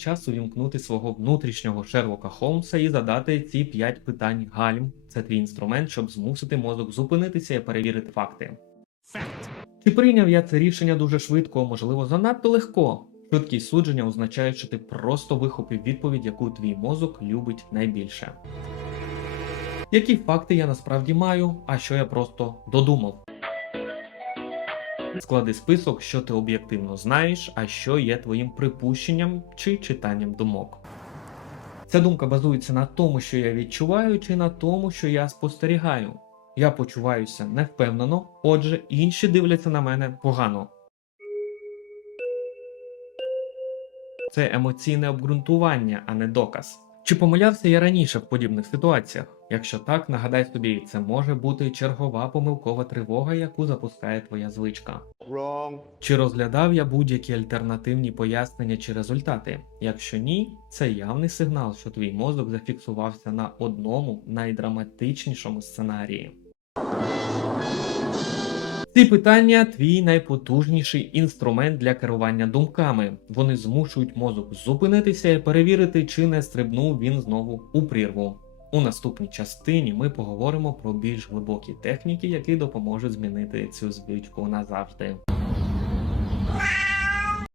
час увімкнути свого внутрішнього Шерлока Холмса і задати ці 5 питань гальм. Це твій інструмент, щоб змусити мозок зупинитися і перевірити факти. Чи прийняв я це рішення дуже швидко, можливо, занадто легко? Швидкість судження означає, що ти просто вихопив відповідь, яку твій мозок любить найбільше. Які факти я насправді маю, а що я просто додумав? Склади список, що ти об'єктивно знаєш, а що є твоїм припущенням чи читанням думок. Ця думка базується на тому, що я відчуваю, чи на тому, що я спостерігаю. Я почуваюся невпевнено, отже, інші дивляться на мене погано. Це емоційне обґрунтування, а не доказ. Чи помилявся я раніше в подібних ситуаціях? Якщо так, нагадай собі, це може бути чергова помилкова тривога, яку запускає твоя звичка. Wrong. Чи розглядав я будь-які альтернативні пояснення чи результати? Якщо ні, це явний сигнал, що твій мозок зафіксувався на одному найдраматичнішому сценарії. Ці питання твій найпотужніший інструмент для керування думками. Вони змушують мозок зупинитися і перевірити, чи не стрибнув він знову у прірву. У наступній частині ми поговоримо про більш глибокі техніки, які допоможуть змінити цю звичку назавжди.